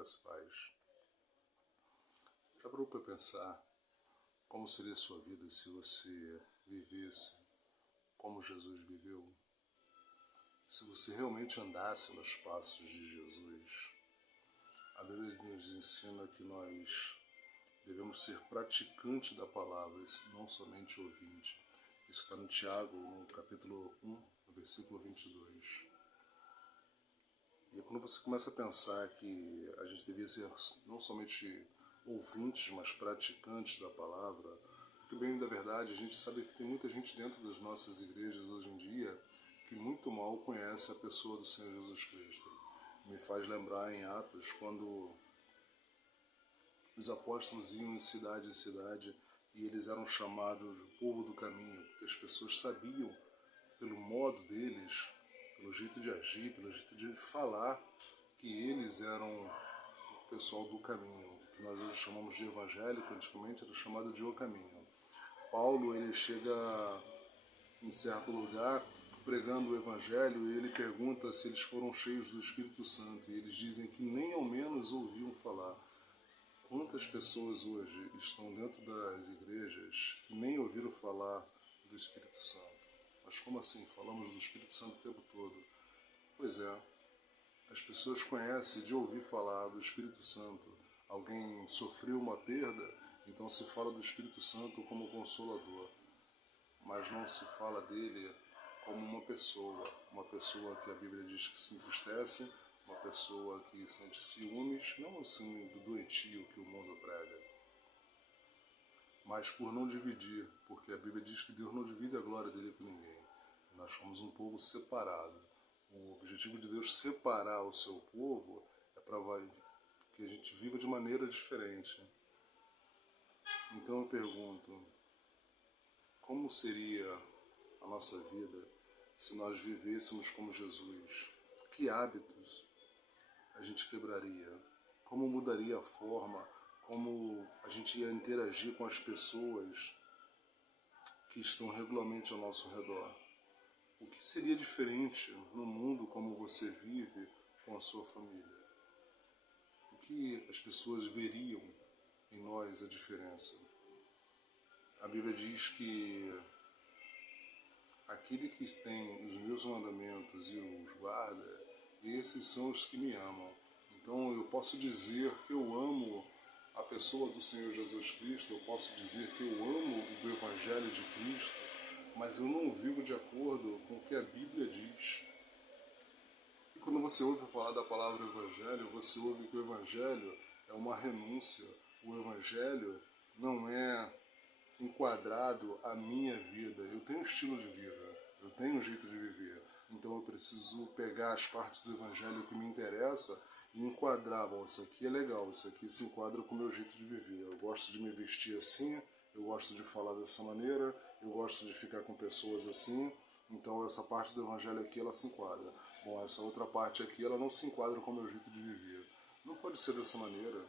graça e paz. Já parou para pensar como seria a sua vida se você vivesse como Jesus viveu? Se você realmente andasse nos passos de Jesus? A Bíblia nos ensina que nós devemos ser praticantes da palavra, não somente ouvinte. Isso está no Tiago, no capítulo 1, no versículo 22. E quando você começa a pensar que a gente devia ser não somente ouvintes, mas praticantes da palavra, porque bem da verdade a gente sabe que tem muita gente dentro das nossas igrejas hoje em dia que muito mal conhece a pessoa do Senhor Jesus Cristo. Me faz lembrar em Atos, quando os apóstolos iam em cidade e eles eram chamados o povo do caminho, porque as pessoas sabiam, pelo modo deles, pelo jeito de agir, pelo jeito de falar, que eles eram o pessoal do caminho, que nós hoje chamamos de evangélico, antigamente era chamado de o caminho. Paulo, ele chega em certo lugar pregando o evangelho e ele pergunta se eles foram cheios do Espírito Santo, e eles dizem que nem ao menos ouviam falar. Quantas pessoas hoje estão dentro das igrejas e nem ouviram falar do Espírito Santo? Mas como assim? Falamos do Espírito Santo o tempo todo. Pois é, as pessoas conhecem de ouvir falar do Espírito Santo. Alguém sofreu uma perda, então se fala do Espírito Santo como consolador. Mas não se fala dele como uma pessoa que a Bíblia diz que se entristece, uma pessoa que sente ciúmes, não assim do doentio que o mundo prega, mas por não dividir, porque a Bíblia diz que Deus não divide a glória dele com ninguém. Nós somos um povo separado. O objetivo de Deus separar o seu povo é para que a gente viva de maneira diferente. Então eu pergunto, como seria a nossa vida se nós vivêssemos como Jesus? Que hábitos a gente quebraria? Como mudaria a forma, como a gente ia interagir com as pessoas que estão regularmente ao nosso redor? O que seria diferente no mundo como você vive com a sua família? O que as pessoas veriam em nós a diferença? A Bíblia diz que aquele que tem os meus mandamentos e os guarda, esses são os que me amam. Então eu posso dizer que eu amo a pessoa do Senhor Jesus Cristo, eu posso dizer que eu amo o Evangelho de Cristo, mas eu não vivo de acordo com o que a Bíblia diz. E quando você ouve falar da palavra Evangelho, você ouve que o Evangelho é uma renúncia. O Evangelho não é enquadrado à minha vida. Eu tenho um estilo de vida, eu tenho um jeito de viver. Então eu preciso pegar as partes do Evangelho que me interessam e enquadrar. Bom, isso aqui é legal, isso aqui se enquadra com o meu jeito de viver. Eu gosto de me vestir assim, eu gosto de falar dessa maneira, eu gosto de ficar com pessoas assim. Então essa parte do Evangelho aqui, ela se enquadra. Bom, essa outra parte aqui, ela não se enquadra com o meu jeito de viver. Não pode ser dessa maneira.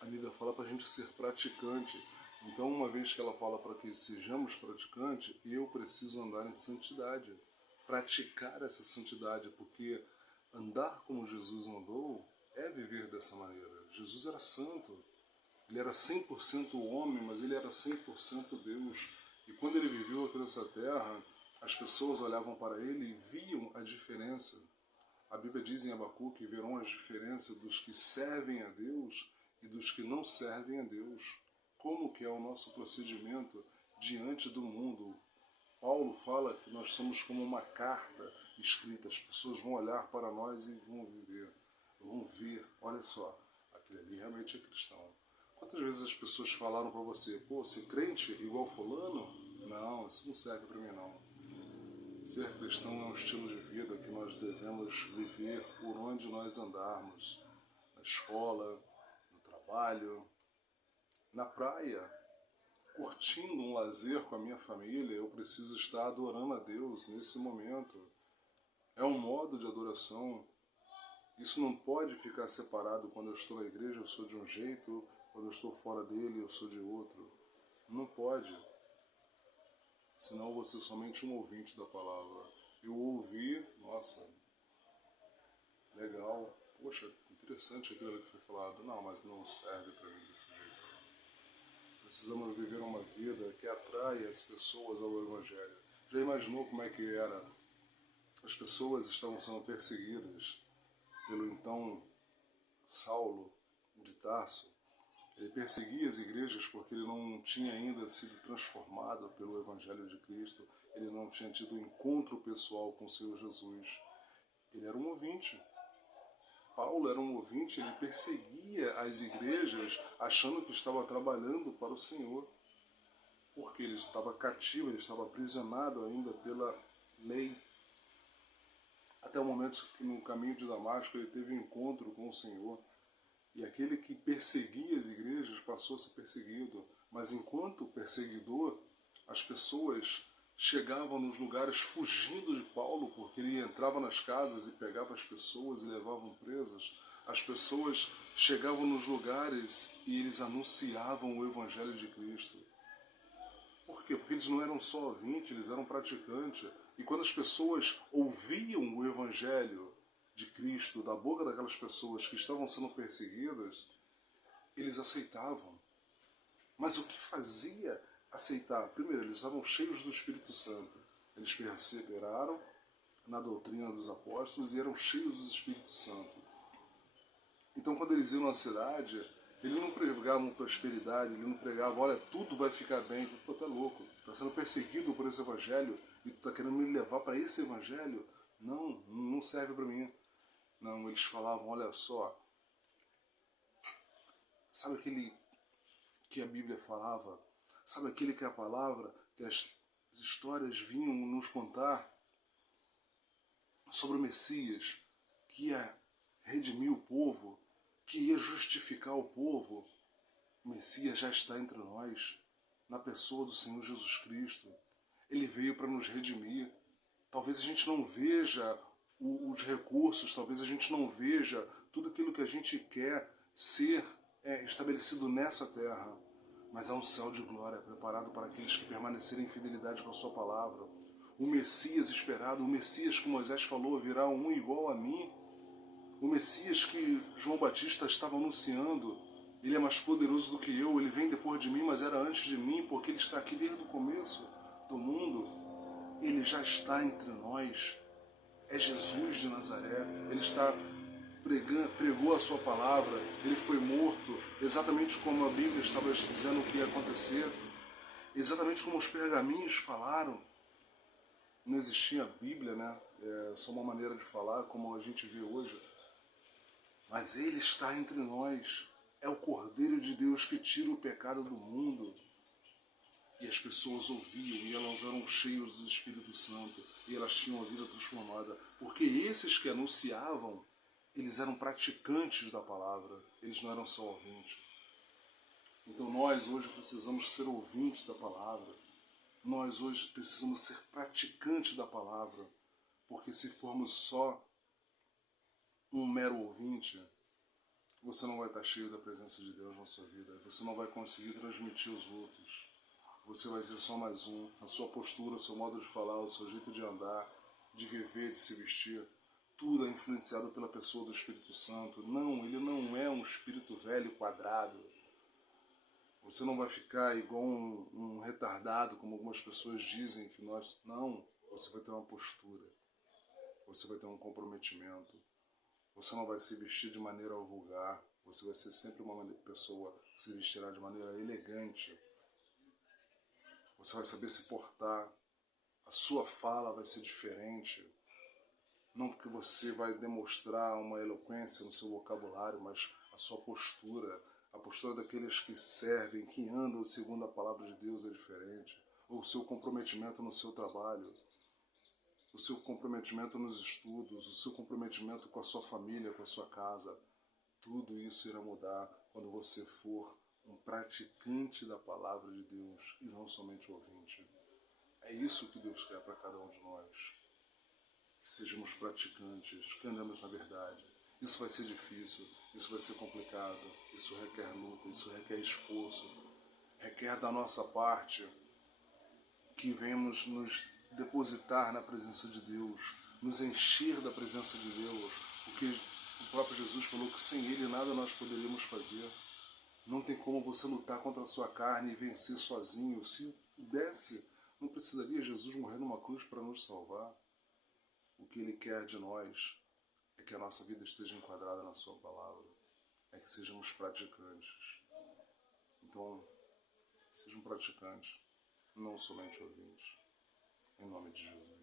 A Bíblia fala para a gente ser praticante. Então, uma vez que ela fala para que sejamos praticantes, eu preciso andar em santidade. Praticar essa santidade, porque andar como Jesus andou é viver dessa maneira. Jesus era santo. Ele era 100% homem, mas ele era 100% Deus. E quando ele viveu aqui nessa terra, as pessoas olhavam para ele e viam a diferença. A Bíblia diz em Abacuque que verão as diferenças dos que servem a Deus e dos que não servem a Deus. Como que é o nosso procedimento diante do mundo? Paulo fala que nós somos como uma carta escrita. As pessoas vão olhar para nós e vão ver, olha só, aquele ali realmente é cristão. Quantas vezes as pessoas falaram para você, pô, ser crente igual fulano? Não, isso não serve para mim não. Ser cristão é um estilo de vida que nós devemos viver por onde nós andarmos. Na escola, no trabalho, na praia, curtindo um lazer com a minha família. Eu preciso estar adorando a Deus nesse momento. É um modo de adoração. Isso não pode ficar separado. Quando eu estou na igreja eu sou de um jeito, quando eu estou fora dele eu sou de outro. Não pode. Senão eu vou ser somente um ouvinte da palavra. Eu ouvi, nossa, legal, poxa, interessante. interessante aquilo que foi falado. Não, mas não serve para mim desse jeito. Precisamos viver uma vida que atrai as pessoas ao Evangelho. Já imaginou como é que era? As pessoas estavam sendo perseguidas pelo então Saulo de Tarso. Ele perseguia as igrejas porque ele não tinha ainda sido transformado pelo Evangelho de Cristo. Ele não tinha tido um encontro pessoal com o Senhor Jesus. Ele era um ouvinte. Paulo era um ouvinte, ele perseguia as igrejas achando que estava trabalhando para o Senhor. Porque ele estava cativo, ele estava aprisionado ainda pela lei. Até o momento que no caminho de Damasco ele teve um encontro com o Senhor. E aquele que perseguia as igrejas passou a ser perseguido. Mas enquanto perseguidor, as pessoas chegavam nos lugares fugindo de Paulo, porque ele entrava nas casas e pegava as pessoas e levavam presas. As pessoas chegavam nos lugares e eles anunciavam o Evangelho de Cristo. Por quê? Porque eles não eram só ouvintes, eles eram praticantes. E quando as pessoas ouviam o Evangelho de Cristo da boca daquelas pessoas que estavam sendo perseguidas, eles aceitavam. Mas o que fazia aceitar? Primeiro, eles estavam cheios do Espírito Santo. Eles perseveraram na doutrina dos apóstolos e eram cheios do Espírito Santo. Então, quando eles iam na cidade, eles não pregavam prosperidade, ele não pregava, olha, tudo vai ficar bem. Pô, tá louco, tá sendo perseguido por esse evangelho e tu tá querendo me levar para esse evangelho? Não, não serve para mim. Não, eles falavam, olha só, sabe aquele que a Bíblia falava? Sabe aquele que é a palavra, que as histórias vinham nos contar sobre o Messias, que ia redimir o povo, que ia justificar o povo? O Messias já está entre nós, na pessoa do Senhor Jesus Cristo. Ele veio para nos redimir. Talvez a gente não veja os recursos, talvez a gente não veja tudo aquilo que a gente quer ser estabelecido nessa terra, mas há um céu de glória preparado para aqueles que permanecerem em fidelidade com a sua palavra. O Messias esperado, o Messias que Moisés falou, virá um igual a mim. O Messias que João Batista estava anunciando, ele é mais poderoso do que eu, ele vem depois de mim, mas era antes de mim, porque ele está aqui desde o começo do mundo. Ele já está entre nós. É Jesus de Nazaré. Ele está pregou a sua palavra, ele foi morto, exatamente como a Bíblia estava dizendo que ia acontecer, exatamente como os pergaminhos falaram. Não existia a Bíblia, né? É só uma maneira de falar, como a gente vê hoje. Mas ele está entre nós. É o Cordeiro de Deus que tira o pecado do mundo. E as pessoas ouviam, e elas eram cheias do Espírito Santo, e elas tinham a vida transformada. Porque esses que anunciavam, eles eram praticantes da palavra, eles não eram só ouvintes. Então nós hoje precisamos ser ouvintes da palavra. Nós hoje precisamos ser praticantes da palavra. Porque se formos só um mero ouvinte, você não vai estar cheio da presença de Deus na sua vida. Você não vai conseguir transmitir aos outros. Você vai ser só mais um. A sua postura, o seu modo de falar, o seu jeito de andar, de viver, de se vestir, tudo é influenciado pela pessoa do Espírito Santo. Não, ele não é um espírito velho quadrado. Você não vai ficar igual um retardado, como algumas pessoas dizem que nós... Não, você vai ter uma postura. Você vai ter um comprometimento. Você não vai se vestir de maneira vulgar. Você vai ser sempre uma pessoa que se vestirá de maneira elegante. Você vai saber se portar. A sua fala vai ser diferente. Não porque você vai demonstrar uma eloquência no seu vocabulário, mas a sua postura, a postura daqueles que servem, que andam segundo a palavra de Deus é diferente. Ou o seu comprometimento no seu trabalho, o seu comprometimento nos estudos, o seu comprometimento com a sua família, com a sua casa. Tudo isso irá mudar quando você for um praticante da palavra de Deus e não somente ouvinte. É isso que Deus quer para cada um de nós. Que sejamos praticantes, que andemos na verdade. Isso vai ser difícil, isso vai ser complicado, isso requer luta, isso requer esforço, requer da nossa parte que venhamos nos depositar na presença de Deus, nos encher da presença de Deus, porque O próprio Jesus falou que sem Ele nada nós poderíamos fazer. Não tem como você lutar contra a sua carne e vencer sozinho. Se pudesse, não precisaria Jesus morrer numa cruz para nos salvar. O que Ele quer de nós é que a nossa vida esteja enquadrada na Sua palavra. É que sejamos praticantes. Então, sejam praticantes, não somente ouvintes. Em nome de Jesus.